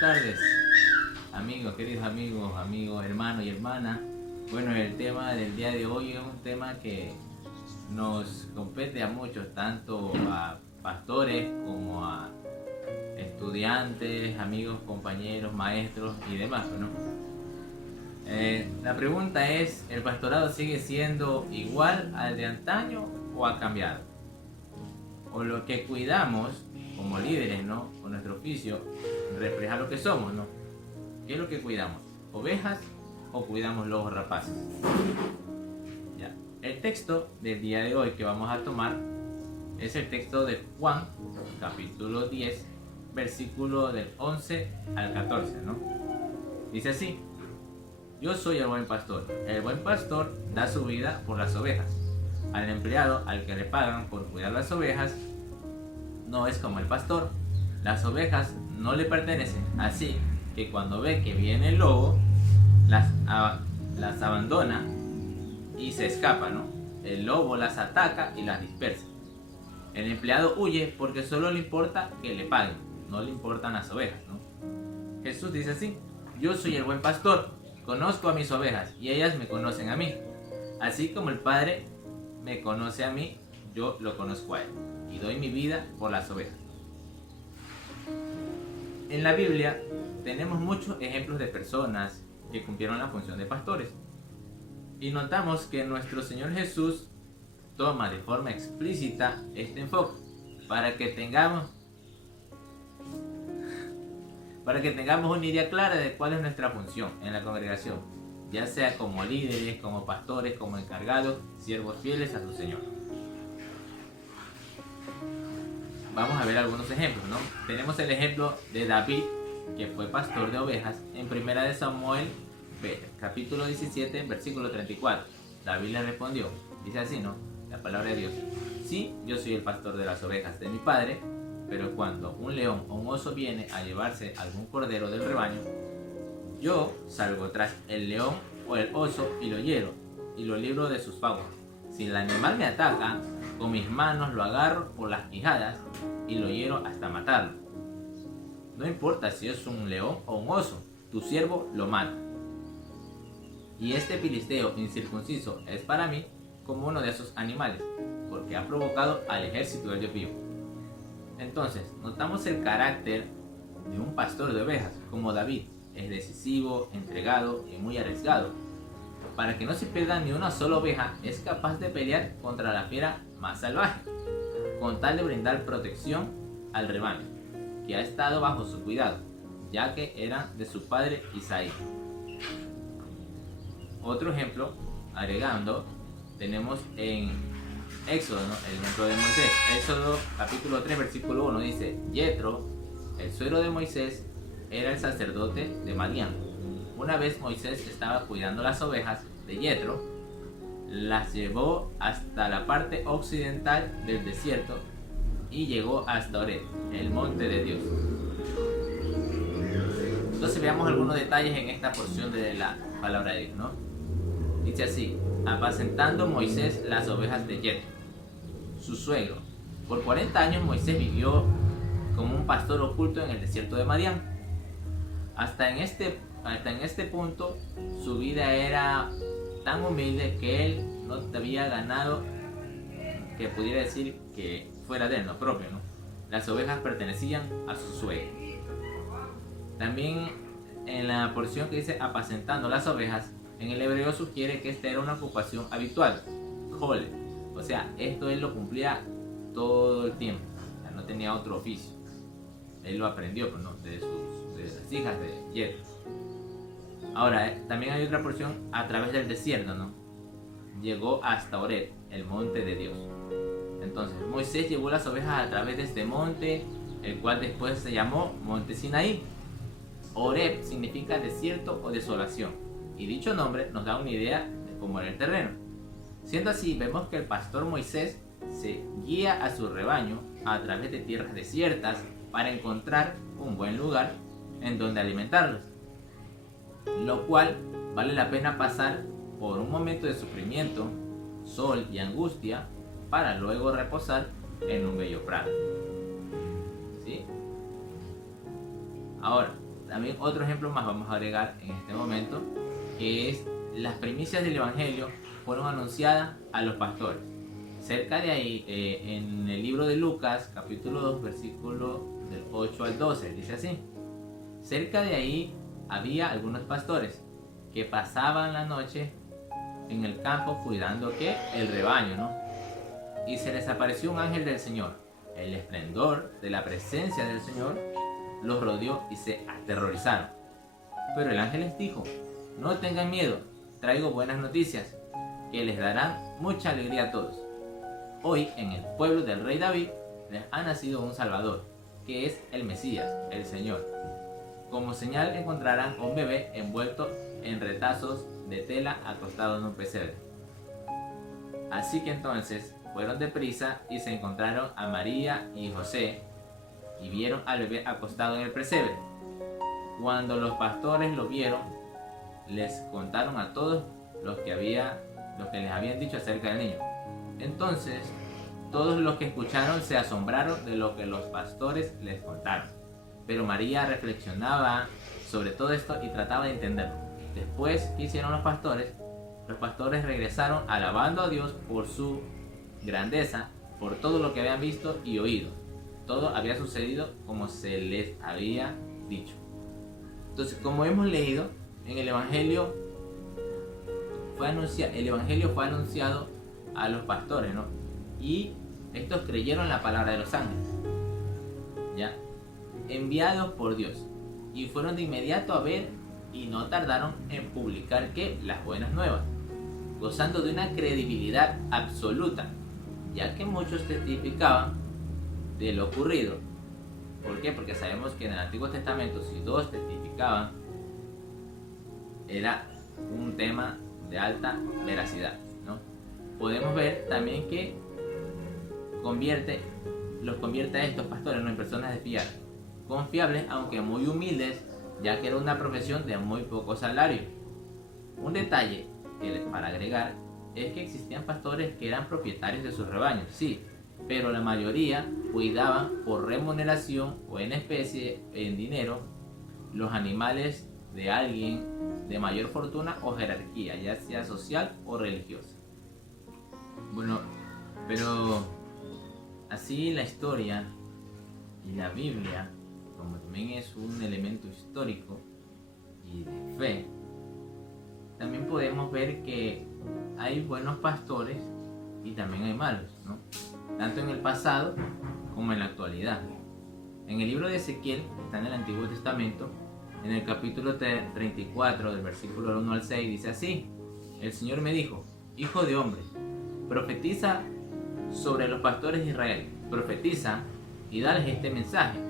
buenas tardes, amigos, queridos amigos, hermanos y hermanas. Bueno, el tema del día de hoy es un tema que nos compete a muchos, tanto a pastores como a estudiantes, amigos, compañeros, maestros y demás, ¿no? La pregunta es, ¿el pastorado sigue siendo igual al de antaño o ha cambiado? O lo que cuidamos como líderes, ¿no? Con nuestro oficio, refleja lo que somos, ¿no? ¿Qué es lo que cuidamos? ¿Ovejas o cuidamos lobos rapaces? Ya. El texto del día de hoy que vamos a tomar es el texto de Juan, capítulo 10, versículo del 11 al 14, ¿no? Dice así: yo soy el buen pastor. El buen pastor da su vida por las ovejas. Al empleado al que le pagan por cuidar las ovejas no es como el pastor. Las ovejas no le pertenecen, así que cuando ve que viene el lobo, las abandona y se escapa, ¿no? El lobo las ataca y las dispersa. El empleado huye porque solo le importa que le paguen, no le importan las ovejas, ¿no? Jesús dice así: yo soy el buen pastor, conozco a mis ovejas y ellas me conocen a mí. Así como el Padre me conoce a mí, yo lo conozco a él y doy mi vida por las ovejas. En la Biblia tenemos muchos ejemplos de personas que cumplieron la función de pastores. Y notamos que nuestro Señor Jesús toma de forma explícita este enfoque para que tengamos una idea clara de cuál es nuestra función en la congregación, ya sea como líderes, como pastores, como encargados, siervos fieles a su Señor. Vamos a ver algunos ejemplos, ¿no? Tenemos el ejemplo de David, que fue pastor de ovejas, en 1 Samuel, capítulo 17, versículo 34. David le respondió, dice así, ¿no? La palabra de Dios: sí, yo soy el pastor de las ovejas de mi padre, pero cuando un león o un oso viene a llevarse algún cordero del rebaño, yo salgo tras el león o el oso y lo hiero y lo libro de sus fauces. Si el animal me ataca, con mis manos lo agarro por las quijadas y lo hiero hasta matarlo. No importa si es un león o un oso, tu siervo lo mata. Y este filisteo incircunciso es para mí como uno de esos animales, porque ha provocado al ejército del Dios vivo. Entonces, notamos el carácter de un pastor de ovejas, como David. Es decisivo, entregado y muy arriesgado. Para que no se pierda ni una sola oveja, es capaz de pelear contra la fiera más salvaje, con tal de brindar protección al rebaño, que ha estado bajo su cuidado, ya que era de su padre Isaí. Otro ejemplo, agregando, tenemos en Éxodo, ¿no? El ejemplo de Moisés. Éxodo capítulo 3, versículo 1 dice: Yetro, el suegro de Moisés, era el sacerdote de Madián. Una vez Moisés estaba cuidando las ovejas de Yetro, las llevó hasta la parte occidental del desierto y llegó hasta Horeb, el monte de Dios. Entonces veamos algunos detalles en esta porción de la palabra de Dios, ¿no? Dice así: apacentando Moisés las ovejas de Yetro, su suegro. Por 40 años Moisés vivió como un pastor oculto en el desierto de Madián. Hasta en este punto su vida era tan humilde que él no había ganado que pudiera decir que fuera de él, no propio, ¿no? Las ovejas pertenecían a su suegro. También en la porción que dice apacentando las ovejas, en el hebreo sugiere que esta era una ocupación habitual, jole. O sea, esto él lo cumplía todo el tiempo, o sea, no tenía otro oficio. Él lo aprendió, ¿no? de las hijas de Yetro. Ahora, también hay otra porción a través del desierto, ¿no? Llegó hasta Horeb, el monte de Dios. Entonces, Moisés llevó las ovejas a través de este monte, el cual después se llamó Monte Sinaí. Horeb significa desierto o desolación, y dicho nombre nos da una idea de cómo era el terreno. Siendo así, vemos que el pastor Moisés se guía a su rebaño a través de tierras desiertas para encontrar un buen lugar en donde alimentarlos, lo cual vale la pena pasar por un momento de sufrimiento, sol y angustia para luego reposar en un bello prado. ¿Sí? Ahora, también otro ejemplo más vamos a agregar en este momento, que es las primicias del Evangelio fueron anunciadas a los pastores. Cerca de ahí, en el libro de Lucas, capítulo 2, versículo del 8 al 12, dice así: cerca de ahí había algunos pastores que pasaban la noche en el campo cuidando ¿qué? El rebaño, ¿no? Y se les apareció un ángel del Señor. El esplendor de la presencia del Señor los rodeó y se aterrorizaron. Pero el ángel les dijo: no tengan miedo, traigo buenas noticias que les darán mucha alegría a todos. Hoy en el pueblo del rey David les ha nacido un Salvador, que es el Mesías, el Señor. Como señal encontrarán un bebé envuelto en retazos de tela acostado en un pesebre. Así que entonces fueron deprisa y se encontraron a María y José y vieron al bebé acostado en el pesebre. Cuando los pastores lo vieron, les contaron a todos lo que les habían dicho acerca del niño. Entonces todos los que escucharon se asombraron de lo que los pastores les contaron. Pero María reflexionaba sobre todo esto y trataba de entenderlo. Después, ¿qué hicieron los pastores? Los pastores regresaron alabando a Dios por su grandeza, por todo lo que habían visto y oído. Todo había sucedido como se les había dicho. Entonces, como hemos leído, en el Evangelio fue anunciado a los pastores, ¿no? Y estos creyeron la palabra de los ángeles, ¿ya? Enviados por Dios, y fueron de inmediato a ver y no tardaron en publicar ¿qué? Las buenas nuevas, gozando de una credibilidad absoluta, ya que muchos testificaban de lo ocurrido. ¿Por qué? Porque sabemos que en el Antiguo Testamento, si dos testificaban, era un tema de alta veracidad, ¿no? Podemos ver también que los convierte a estos pastores, ¿no?, en personas de fiar, confiables, aunque muy humildes, ya que era una profesión de muy poco salario. Un detalle para agregar es que existían pastores que eran propietarios de sus rebaños, sí, pero la mayoría cuidaban por remuneración o en especie, en dinero, los animales de alguien de mayor fortuna o jerarquía, ya sea social o religiosa. Bueno, pero así la historia y la Biblia, como también es un elemento histórico y de fe, también podemos ver que hay buenos pastores y también hay malos, ¿no? Tanto en el pasado como en la actualidad. En el libro de Ezequiel, que está en el Antiguo Testamento, en el capítulo 34, del versículo 1 al 6, dice así: el Señor me dijo: hijo de hombre, profetiza sobre los pastores de Israel, profetiza y dales este mensaje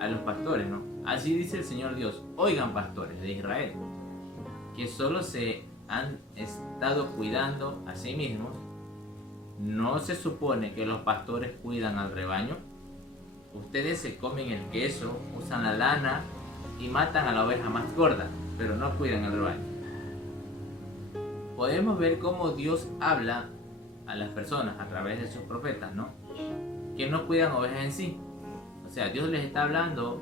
a los pastores, ¿no? Así dice el Señor Dios: oigan, pastores de Israel, que solo se han estado cuidando a sí mismos. ¿No se supone que los pastores cuidan al rebaño? Ustedes se comen el queso, usan la lana y matan a la oveja más gorda, pero no cuidan el rebaño. Podemos ver cómo Dios habla a las personas a través de sus profetas, ¿no? Que no cuidan ovejas en sí. O sea, Dios les está hablando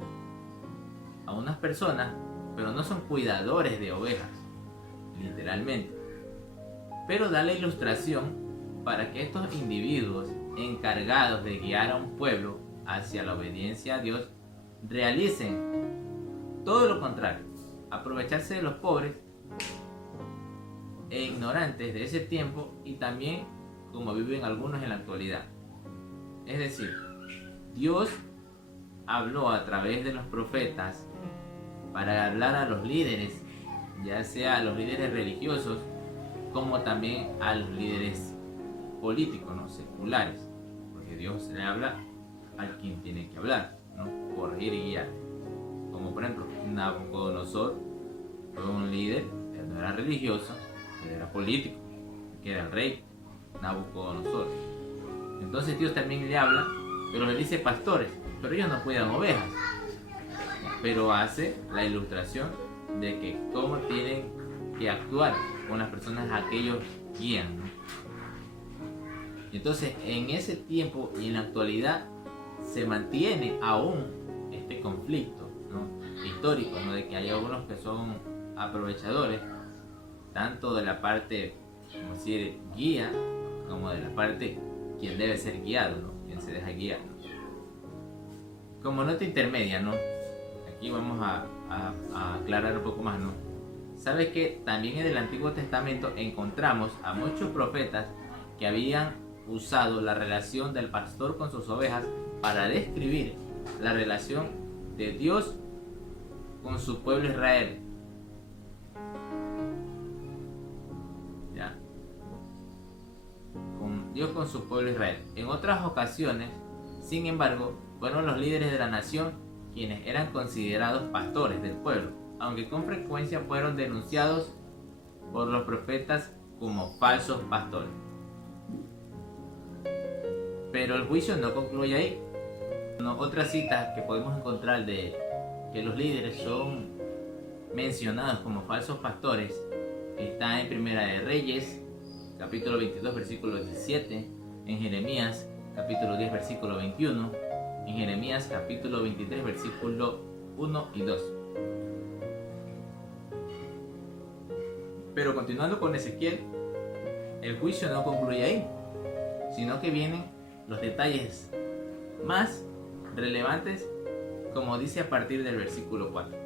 a unas personas, pero no son cuidadores de ovejas, literalmente. Pero da la ilustración para que estos individuos encargados de guiar a un pueblo hacia la obediencia a Dios realicen todo lo contrario, aprovecharse de los pobres e ignorantes de ese tiempo y también como viven algunos en la actualidad. Es decir, Dios habló a través de los profetas para hablar a los líderes, ya sea a los líderes religiosos como también a los líderes políticos, ¿no?, seculares, porque Dios le habla a quien tiene que hablar, ¿no?, corregir y guiar. Como por ejemplo, Nabucodonosor fue un líder, él no era religioso, él era político, que era el rey Nabucodonosor. Entonces Dios también le habla, pero le dice pastores, pero ellos no cuidan ovejas. Pero hace la ilustración de que cómo tienen que actuar con las personas a que ellos guían, ¿no? Entonces, en ese tiempo y en la actualidad se mantiene aún este conflicto, ¿no?, histórico, ¿no? De que hay algunos que son aprovechadores, tanto de la parte, como decir, guía, como de la parte quien debe ser guiado, ¿no? Quien se deja guiar, ¿no? Como nota intermedia, ¿no? Aquí vamos a aclarar un poco más, ¿no? Sabes que también en el Antiguo Testamento encontramos a muchos profetas que habían usado la relación del pastor con sus ovejas para describir la relación de Dios con su pueblo Israel. ¿Ya? Dios con su pueblo Israel. En otras ocasiones, sin embargo, fueron los líderes de la nación quienes eran considerados pastores del pueblo, aunque con frecuencia fueron denunciados por los profetas como falsos pastores. Pero el juicio no concluye ahí. Otra cita que podemos encontrar de que los líderes son mencionados como falsos pastores está en Primera de Reyes, capítulo 22, versículo 17, en Jeremías, capítulo 10, versículo 21, en Jeremías, capítulo 23, versículo 1 y 2. Pero continuando con Ezequiel, el juicio no concluye ahí, sino que vienen los detalles más relevantes, como dice a partir del versículo 4.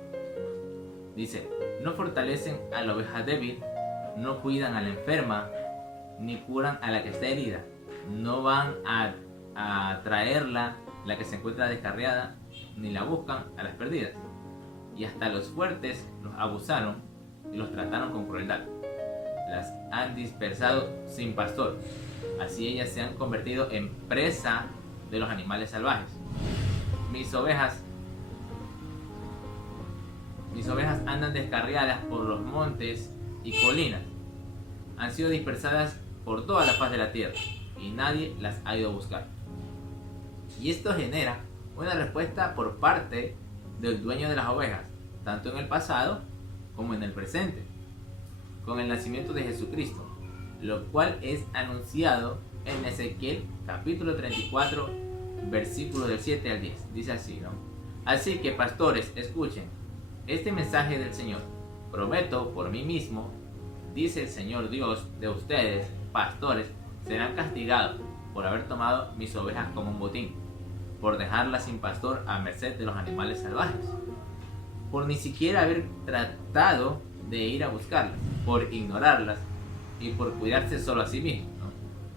Dice: no fortalecen a la oveja débil, no cuidan a la enferma, ni curan a la que está herida, no van a traerla la que se encuentra descarriada, ni la buscan a las perdidas. Y hasta los fuertes los abusaron y los trataron con crueldad. Las han dispersado sin pastor. Así ellas se han convertido en presa de los animales salvajes. Mis ovejas andan descarriadas por los montes y colinas. Han sido dispersadas por toda la faz de la tierra y nadie las ha ido a buscar. Y esto genera una respuesta por parte del dueño de las ovejas, tanto en el pasado como en el presente, con el nacimiento de Jesucristo, lo cual es anunciado en Ezequiel capítulo 34, versículo del 7 al 10. Dice así, ¿no? Así que, pastores, escuchen este mensaje del Señor. Prometo por mí mismo, dice el Señor Dios, de ustedes, pastores, serán castigados por haber tomado mis ovejas como un botín, por dejarlas sin pastor a merced de los animales salvajes, por ni siquiera haber tratado de ir a buscarlas, por ignorarlas y por cuidarse solo a sí mismos, ¿no?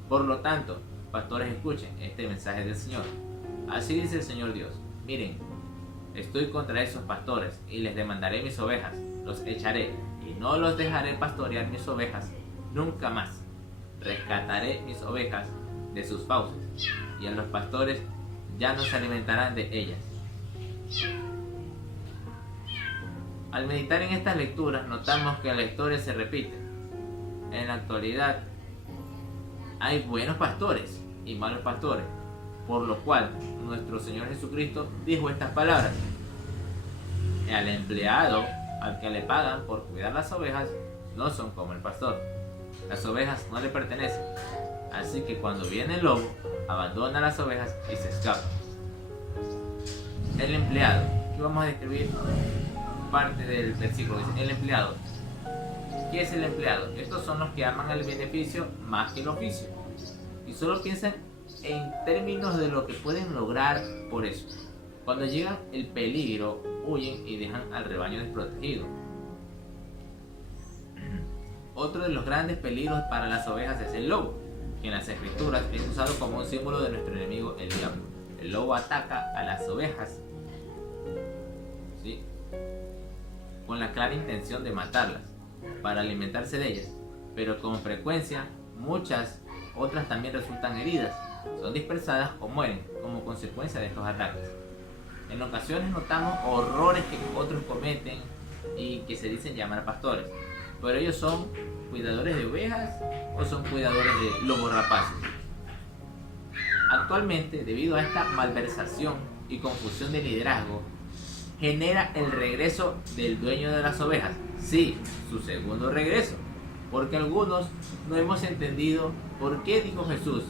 Por lo tanto, pastores, escuchen este mensaje del Señor. Así dice el Señor Dios: miren, estoy contra esos pastores y les demandaré mis ovejas, los echaré y no los dejaré pastorear mis ovejas nunca más. Rescataré mis ovejas de sus fauces y a los pastores ya no se alimentarán de ellas. Al meditar en estas lecturas notamos que la historia se repite. En la actualidad hay buenos pastores y malos pastores, por lo cual nuestro Señor Jesucristo dijo estas palabras: al empleado al que le pagan por cuidar las ovejas no son como el pastor. Las ovejas no le pertenecen, así que cuando viene el lobo, abandona las ovejas y se escapa. El empleado. Aquí vamos a describir parte del versículo. Dice: el empleado. ¿Qué es el empleado? Estos son los que aman el beneficio más que el oficio y solo piensan en términos de lo que pueden lograr por eso. Cuando llega el peligro, huyen y dejan al rebaño desprotegido. Otro de los grandes peligros para las ovejas es el lobo, que en las escrituras es usado como un símbolo de nuestro enemigo, el diablo. El lobo ataca a las ovejas, ¿sí?, con la clara intención de matarlas, para alimentarse de ellas, pero con frecuencia muchas otras también resultan heridas, son dispersadas o mueren como consecuencia de estos ataques. En ocasiones notamos horrores que otros cometen y que se dicen llamar pastores, pero ellos son cuidadores de ovejas o son cuidadores de lobos rapaces. Actualmente, debido a esta malversación y confusión de liderazgo, genera el regreso del dueño de las ovejas, sí, su segundo regreso, porque algunos no hemos entendido por qué dijo Jesús: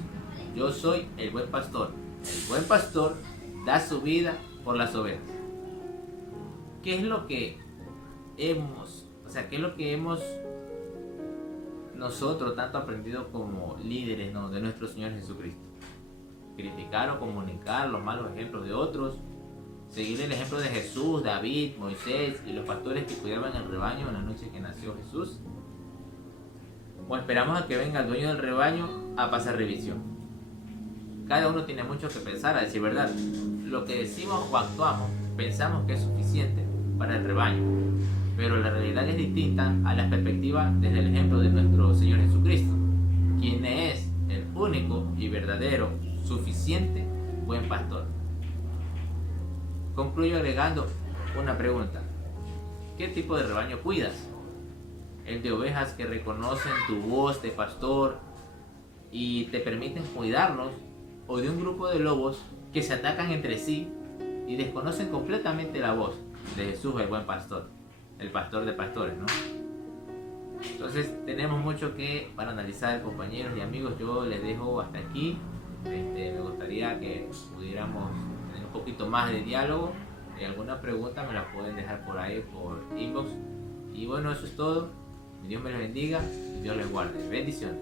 yo soy el buen pastor. El buen pastor da su vida por las ovejas. ¿qué es lo que hemos nosotros tanto aprendido como líderes, ¿no?, de nuestro Señor Jesucristo? Criticar o comunicar los malos ejemplos de otros, seguir el ejemplo de Jesús, David, Moisés y los pastores que cuidaban el rebaño en la noche que nació Jesús, o esperamos a que venga el dueño del rebaño a pasar revisión. Cada uno tiene mucho que pensar, a decir verdad. Lo que decimos o actuamos pensamos que es suficiente para el rebaño, pero la realidad es distinta a la perspectiva desde el ejemplo de nuestro Señor Jesucristo, quien es el único y verdadero, suficiente, buen pastor. Concluyo agregando una pregunta: ¿qué tipo de rebaño cuidas? ¿El de ovejas que reconocen tu voz de pastor y te permiten cuidarlos, o de un grupo de lobos que se atacan entre sí y desconocen completamente la voz de Jesús, el buen pastor, el pastor de pastores, ¿no? Entonces tenemos mucho que para analizar, compañeros y amigos. Yo les dejo hasta aquí. Me gustaría que pudiéramos tener un poquito más de diálogo. Alguna pregunta me la pueden dejar por ahí, por inbox. Y bueno, eso es todo. Dios me los bendiga y Dios les guarde. Bendiciones.